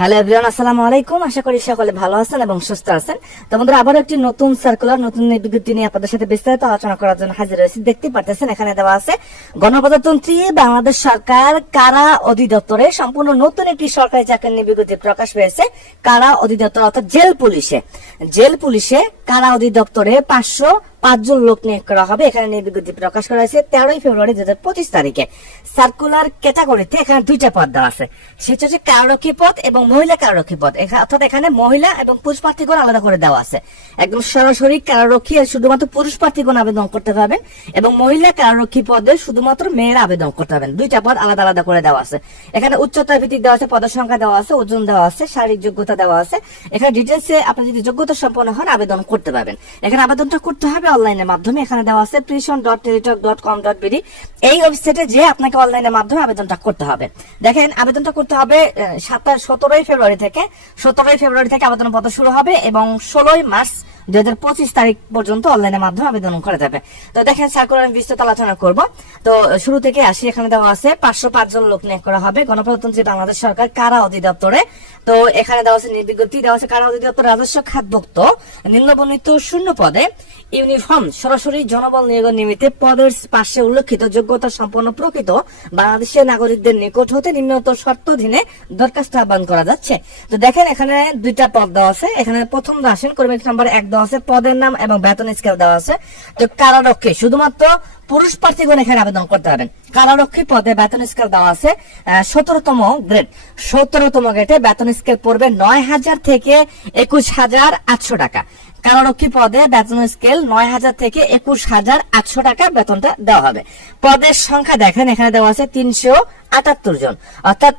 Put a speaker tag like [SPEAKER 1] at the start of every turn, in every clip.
[SPEAKER 1] Hello everyone আসসালামু আলাইকুম। আশা করি সকলে ভালো আছেন এবং সুস্থ আছেন। তো বন্ধুরা আবার একটি নতুন সার্কুলার নতুন বিজ্ঞপ্তি নিয়ে আপনাদের সাথে বিস্তারিত আলোচনা করার জন্য হাজির হয়েছি। দেখতে পারতেছেন, এখানে দেওয়া আছে, গণপ্রজাতন্ত্রী বাংলাদেশ সরকার কারা অধিদপ্তরে, সম্পূর্ণ নতুন একটি সরকারি চাকরি নিয়ে বিজ্ঞপ্তি প্রকাশ পেয়েছে, কারা অধিদপ্তর অর্থাৎ জেল পুলিশে। জেল পুলিশে কারা অধিদপ্তরে পাঁচশো পাঁচজন লোক নিয়োগ করা হবে। এখানে নিয়ে বিজ্ঞপ্তি প্রকাশ করা হয়েছে, তেরোই ফেব্রুয়ারি দু হাজার পঁচিশ তারিখে। সার্কুলার ক্যাটাগরিতে এখানে দুইটা পদ দেওয়া আছে। সেটা হচ্ছে কাররক্ষী পদ এবং মহিলা কাররক্ষী পদ। অর্থাৎ এখানে মহিলা এবং পুরুষ প্রার্থীগণ আলাদা করে দেওয়া আছে। একদম সরাসরি কারারক্ষী শুধুমাত্র পুরুষ প্রার্থীগণ আবেদন করতে পারবেন এবং মহিলা কারারক্ষী পদে শুধুমাত্র মেয়েরা আবেদন করতে পারবেন। দুইটা পদ আলাদা আলাদা করে দেওয়া আছে। এখানে উচ্চতা ভিত্তিক দেওয়া আছে পদের সংখ্যা দেওয়া আছে, ওজন দেওয়া আছে, শারীরিক যোগ্যতা দেওয়া আছে। এখানে ডিটেলসে আপনি যদি যোগ্যতা সম্পন্ন হন, আবেদন করতে পারবেন। এখানে আবেদনটা করতে হবে অনলাইনের মাধ্যমে, এখানে দেওয়া আছে প্রিশন dot Teletalk dot com dot BD এই ওয়েবসাইটে যে আপনাকে অনলাইনের মাধ্যমে আবেদনটা করতে হবে। দেখেন, আবেদনটা করতে হবে সাতাশ, সতেরোই ফেব্রুয়ারি থেকে। সতেরোই ফেব্রুয়ারি থেকে আবেদন পত্র শুরু হবে এবং ষোলোই মার্চ দুই হাজার পঁচিশ তারিখ পর্যন্ত অনলাইনের মাধ্যমে আবেদন করা যাবে। তো দেখেন সার্কুলার আমি আলোচনা করব। তো শুরু থেকে আসি, এখানে দেওয়া আছে, পাঁচশো পাঁচজন লোক নিয়োগ করা হবে। গণপ্রজাতন্ত্রী বাংলাদেশ সরকার কারা অধিদপ্তরে? তো এখানে দেওয়া আছে বিজ্ঞপ্তি দেওয়া আছে কারা অধিদপ্তর? রাজস্ব নিম্নবর্ণিত শূন্য পদে ইউনিফর্ম, সরাসরি জনবল নিমিত্তে পদের পাশে উল্লেখিত যোগ্যতা সম্পন্ন প্রকৃত বাংলাদেশের নাগরিকদের নিকট হতে নিম্নতর শর্তাধীনে দরখাস্ত আহ্বান করা যাচ্ছে। তো দেখেন, এখানে দুইটা পদ দেওয়া আছে। এখানে প্রথম আসেন কর্মী নাম্বার এক দেওয়া আছে, পদের নাম এবং বেতন স্কেল দেওয়া আছে। তো কারারক্ষী, শুধুমাত্র পুরুষ প্রার্থীগণ এখানে আবেদন করতে পারবেন। কারারক্ষী পদে বেতন স্কেল দেওয়া আছে সতেরোতম গ্রেড সতেরোতম গ্রেডে বেতন স্কেল পড়বে নয় হাজার থেকে একুশ হাজার আটশো টাকা। কারারক্ষী পদে বেতন স্কেল নয় হাজার থেকে একুশ হাজার আটশো টাকা বেতনটা দেওয়া হবে। পদের সংখ্যা দেখেন, এখানে দেওয়া আছে তিনশো আটাত্তর জন। অর্থাৎ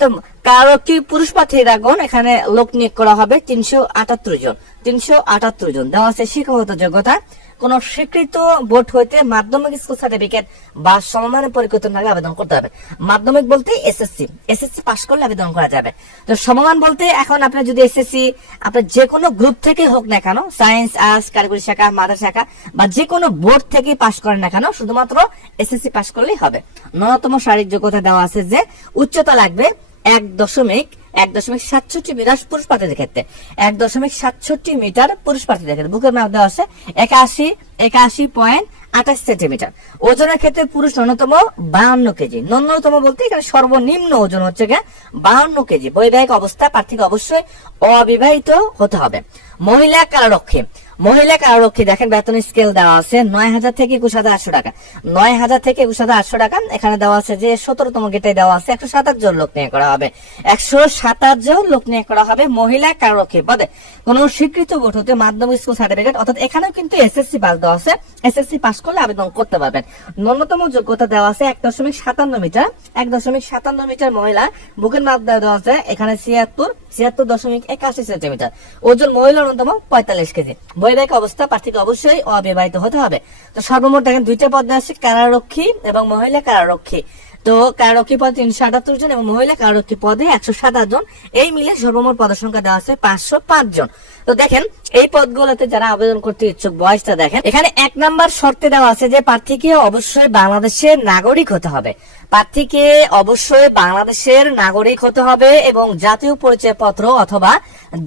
[SPEAKER 1] কারারক্ষী পুরুষ প্রার্থীরাগণ এখানে লোক নিয়োগ করা হবে তিনশো আটাত্তর জন। তিনশো আটাত্তর জন। দেওয়া আছে শিক্ষাগত যোগ্যতা কোন স্বীকৃত বোর্ড হইতে মাধ্যমিক স্কুল সার্টিফিকেট বা সমমানের পরিকল্পনা নাগে আবেদন করতে হবে। মাধ্যমিক বলতে এসএসসি এসএসসি পাশ করলে আবেদন করা যাবে। তো সমমান বলতে এখন আপনি যদি এসএসসি আপনার যে কোনো গ্রুপ থেকে হোক না কেন সায়েন্স আর্টস কারিগরি শাখা মাদার শাখা, বা যে কোনো বোর্ড থেকে পাশ করেন না কেন, শুধুমাত্র এসএসসি পাশ করলেই হবে। ন্যূনতম শারীরিক যোগ্যতা দেওয়া আছে যে উচ্চতা লাগবে এক দশমিক এক দশমিক সাতষট্টি মিটার পুরুষ প্রার্থীদের ক্ষেত্রে। এক দশমিক সাতষট্টি মিটার পুরুষ প্রার্থীদের ক্ষেত্রে। বুকের মাপ দেওয়া আছে একাশি একাশি পয়েন্ট আঠাশ সেন্টিমিটার। ওজনের ক্ষেত্রে পুরুষ ন্যূনতম বাহান্ন কেজি। ন্যূনতম বলতে এখানে সর্বনিম্ন ওজন হচ্ছে গিয়ে বাহান্ন কেজি। বৈবাহিক অবস্থা প্রার্থীকে অবশ্যই অবিবাহিত হতে হবে। মহিলা কারারক্ষী মহিলা কারারক্ষী দেখেন বেতন স্কেল দেওয়া আছে নয় হাজার থেকে একুশ হাজার আটশো টাকা। নয় হাজার থেকে একুশ হাজার আটশো টাকা, এখানে দেওয়া আছে যে সতেরোতম গেটে দেওয়া আছে একশো সাতাশ জন লোক নিয়ে করা হবে। একশো সাতাশ জন লোক নিয়ে করা হবে মহিলা কারারক্ষী পদে। কোন স্বীকৃত বোর্ড হতে মাধ্যমিক স্কুল সার্টিফিকেট অর্থাৎ এখানেও কিন্তু এসএসসি পাস দেওয়া আছে। এসএসসি পাস করলে আবেদন করতে পারবেন। ন্যূনতম যোগ্যতা দেওয়া আছে এক দশমিক সাতান্ন মিটার। এক দশমিক সাতান্ন মিটার মহিলা, বুকের মাপ দেওয়া আছে, এখানে ছিয়াত্তর ছিয়াত্তর দশমিক একাশি সেন্টিমিটার। ওজন মহিলা ন্যূনতম পঁয়তাল্লিশ কেজি। বৈবাহিক অবস্থা প্রার্থীকে অবশ্যই অবিবাহিত হতে হবে। তো সর্বমোট দেখেন, দুইটা পদ আছে, কারারক্ষী এবং মহিলা কারারক্ষী। তো কারারক্ষী পদে তিনশো আটাত্তর জন এবং মহিলা কারারক্ষী পদে একশো সাতাশ জন। এই মিলে সর্বমোট পদের সংখ্যা দেওয়া আছে পাঁচশো পাঁচ জন। তো দেখেন, এই পদগুলোতে যারা আবেদন করতে ইচ্ছুক বয়সটা দেখেন, এখানে এক নাম্বার শর্তে দেওয়া আছে যে প্রার্থীকে অবশ্যই বাংলাদেশের নাগরিক হতে হবে। প্রার্থীকে অবশ্যই বাংলাদেশের নাগরিক হতে হবে এবং জাতীয় পরিচয়পত্র অথবা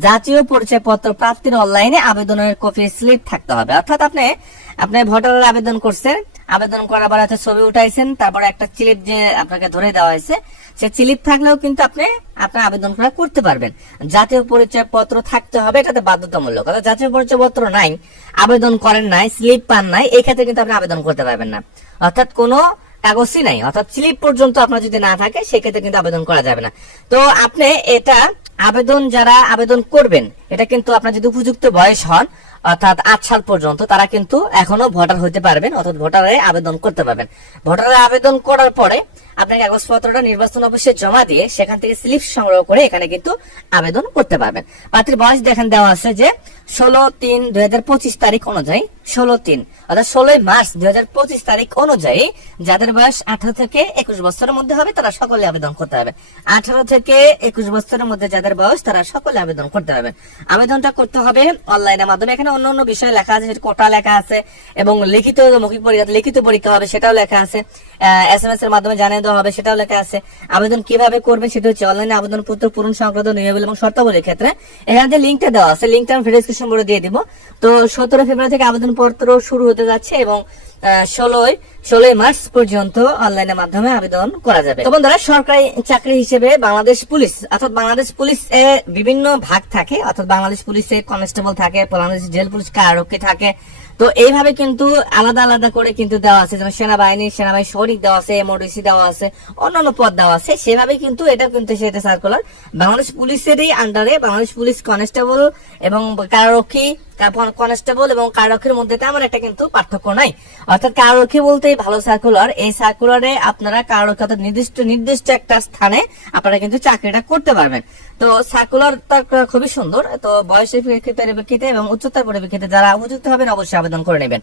[SPEAKER 1] জাতীয় পরিচয়পত্র প্রাপ্তির অনলাইনে আবেদনের কপি স্লিপ থাকতে হবে। অর্থাৎ আপনি আপনি ভোটারের আবেদন করছেন আবেদন করার পর একটা ছবি উঠাইছেন, তারপরে একটা স্লিপ যে আপনাকে ধরে দেওয়া হয়েছে, সে স্লিপ থাকলেও কিন্তু আপনি আপনার আবেদন করা করতে পারবেন। জাতীয় পরিচয় পত্র থাকতে হবে, এটাতে বাধ্যতামূলক, অর্থাৎ জাতীয় পরিচয় পত্র নাই, আবেদন করেন নাই, স্লিপ পান নাই, এই ক্ষেত্রে কিন্তু আপনি আবেদন করতে পারবেন না। অর্থাৎ কোনো কাগজই নাই, অর্থাৎ স্লিপ পর্যন্ত আপনার যদি না থাকে, সেক্ষেত্রে কিন্তু আবেদন করা যাবে না। তো আপনি এটা আবেদন, যারা আবেদন করবেন, এটা কিন্তু আপনার যদি উপযুক্ত বয়স হন অর্থাৎ আট সাল পর্যন্ত তারা কিন্তু এখনও ভোটার হতে পারবেন, অর্থাৎ ভোটারে আবেদন করতে পারবেন। ভোটারে আবেদন করার পরে আপনার কাগজপত্রটা নির্বাচন অফিসে জমা দিয়ে সেখান থেকে স্লিপ সংগ্রহ করে এখানে কিন্তু আবেদন করতে পারবেন। প্রার্থীর বয়স দেখেন দেওয়া আছে যে ষোলো তিন দুই তারিখ অনুযায়ী ষোলো তিন, অর্থাৎ ষোলোই মার্চ দুই হাজার পঁচিশ তারিখ অনুযায়ী যাদের বয়স আঠারো থেকে একুশ বছরের মধ্যে হবে, তারা সকলে আবেদন করতে হবে আঠারো থেকে একুশ বছরের মধ্যে যাদের বয়স, তারা সকলে আবেদন করতে হবে আবেদনটা করতে হবে অনলাইনের মাধ্যমে। এখানে অন্য অন্য বিষয় লেখা আছে কোটা লেখা আছে, এবং লিখিত মৌখিক পরীক্ষা, লিখিত পরীক্ষা হবে, সেটাও লেখা আছে। এস এম এস এর মাধ্যমে জানিয়ে দেওয়া হবে, সেটাও লেখা আছে। আবেদন কীভাবে করবে সেটা হচ্ছে অনলাইনে আবেদন পত্র পূরণ সংক্রান্ত নিয়মাবলী এবং শর্তাবলীর ক্ষেত্রে। এখানে যে লিঙ্কটা দেওয়া আছে লিঙ্কটা আমি ডিসক্রিপশন বোর্ডে দিয়ে দিব। তো সতেরো ফেব্রুয়ারি থেকে আবেদন পত্র শুরু হতে যাচ্ছে এবং ষোলোই ষোলোই মার্চ পর্যন্ত অনলাইনের মাধ্যমে আবেদন করা যাবে। তো বন্ধুরা, সরকারি চাকরি হিসেবে বাংলাদেশ পুলিশ, অর্থাৎ বাংলাদেশ পুলিশ এ বিভিন্ন ভাগ থাকে, অর্থাৎ বাংলাদেশ পুলিশে কনস্টেবল থাকে, বাংলাদেশ জেল পুলিশ কারারক্ষী থাকে। তো এইভাবে কিন্তু আলাদা আলাদা করে কিন্তু দেওয়া আছে, যেমন সেনাবাহিনী সেনাবাহিনী সৈনিক দেওয়া আছে, এমওডিসি দেওয়া আছে, অন্যান্য পদ দেওয়া আছে। সেভাবে কিন্তু এটা কিন্তু সেটা সার্কুলার বাংলাদেশ পুলিশেরই আন্ডারে বাংলাদেশ পুলিশ কনস্টেবল এবং কারারক্ষী কনস্টেবল এবং কারারক্ষীর মধ্যে তেমন একটা কিন্তু পার্থক্য নাই। অর্থাৎ কারারক্ষী বলতেই ভালো সার্কুলার এই সার্কুলারে আপনারা কারোর অর্থাৎ নির্দিষ্ট নির্দিষ্ট একটা স্থানে আপনারা কিন্তু চাকরিটা করতে পারবেন। তো সার্কুলারটা খুবই সুন্দর। তো বয়সের পরিপ্রেক্ষিতে এবং উচ্চতার পরিপ্রেক্ষিতে যারা উপযুক্ত হবেন অবশ্যই আবেদন করে নেবেন।